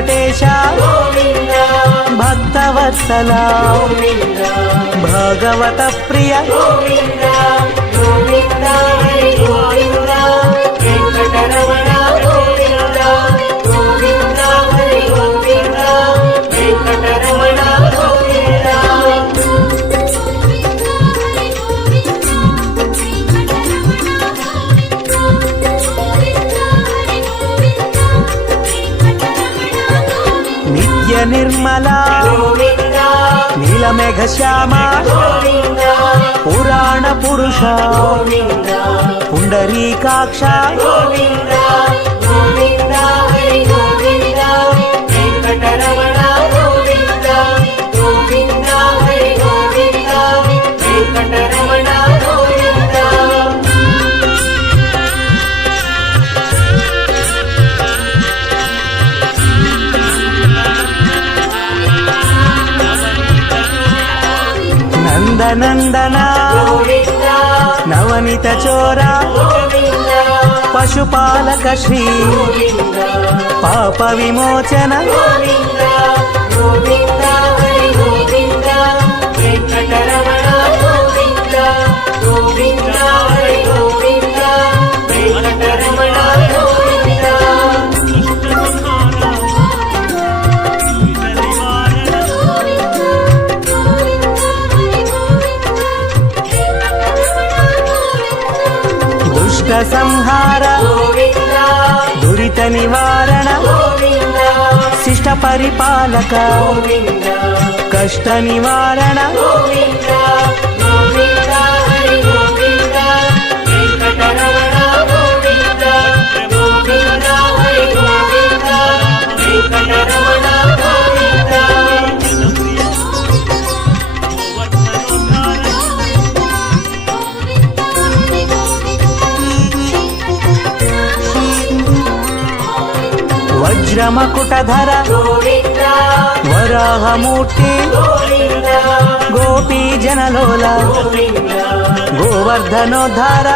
వెంకటేశ భక్తవత్సల భాగవత ప్రియ నిత్య నిర్మల నీలమేఘ శ్యామ పురాణ పురుష పుండరీకాక్ష నందనందన నవనిత చోర పశుపాలక శ్రీ పాప విమోచన దుష్ట సంహార దురిత నివారణ శిష్ట పరిపాలక కష్ట నివారణ వజ్రమకుటధర వరాహమూర్తి గోపీ జనలోల గోవర్ధనోద్ధార